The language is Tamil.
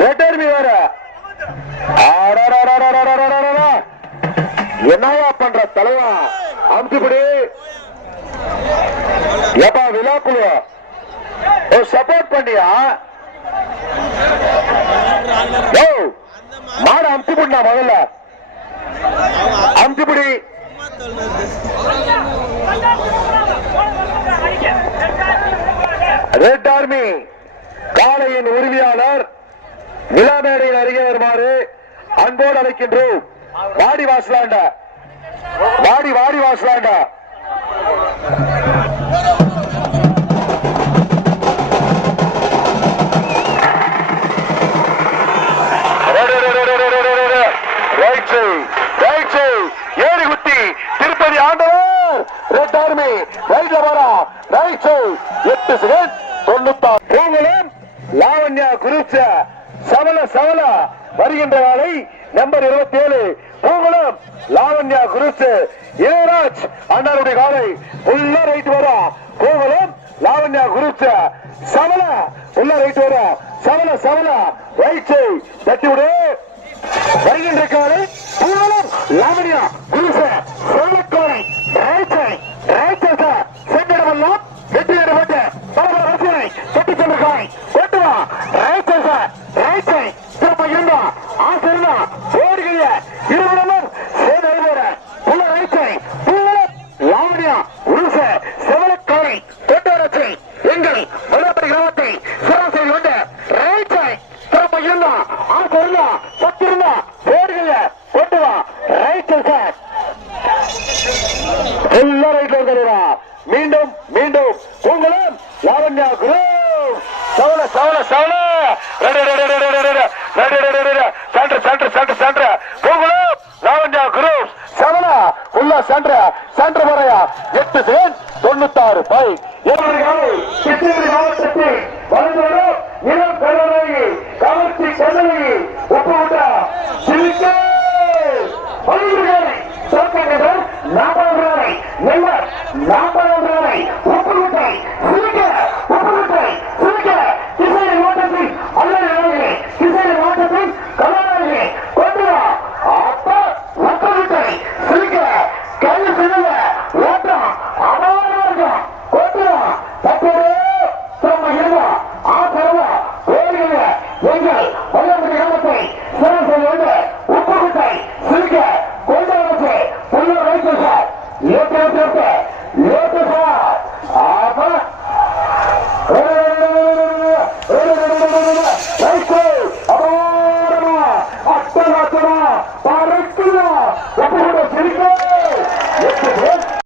ரிட்டர்மி வேற. என்னவா பண்ற தலைவா அமுச்சுப்படி ஏப்பா விழா குழு சப்போர்ட் பண்ணியா மாடு அமுச்சு பண்ணா முதல்ல அமுச்சுப்படி ரெட் ஆர்மி காளையின் உரிமையாளர் விழா மேடையில் அருகே வருமாறு அன்போடு அழைக்கின்றோம். வாடி வாசலாண்ட. வாடி வாடி வாசலாண்ட. ஏறி குத்தி திருப்பதி ஆண்டவர். ரெட் ஆர்மி ரைட்ல வரா ரைட் சைடு எட்டு செகண்ட் தொண்ணூத்தாறு லாவண்யா குறிச்ச சவல சவல வருகின்ற வேலை நம்பர் இருபத்தி ஏழு பூங்குளம் லாவண்யா குருசு இளையராஜ் அண்ணாருடைய காலை உள்ள ரைட் வரா. பூங்குளம் லாவண்யா குருசு. சவல உள்ள ரைட் வர. சவல சவல ரைட் சைடு தட்டி விடு வருகின்ற காலை பூவலம் லாவண்யா கிராமத்தை கொண்டுவரச்சு எங்கள் மலைப்படி கிராமத்தை சிறப்பு செய்து கொண்ட ரயில்சாய் திறமை இருந்தா ஆசை இருந்தா சக்தி இருந்தா போடுகள்ல கொண்டு வா ரைட்டர் சார். எல்லாம் ரைட்ல இருக்கிறா மீண்டும் மீண்டும் உங்களும் லாவண்யா குரு சவுல சவுல சவுல ready ready ready ready ready ready. Ready ready centre centre centre centre உங்களும் Lavanya Guru சவுல உள்ள சென்டர் சென்டர் இருநூத்தி ஆறு பாய் கிருஷ்ணகிரி மாவட்டத்தில் வலுவரும் இளம் கருணை கவர்ச்சி சென்னை ஒப்புவிட்டா சிலிக்கே நாற்பது நாற்பது ஒப்புவிட்டாய் లేకపోతే లేకపోతే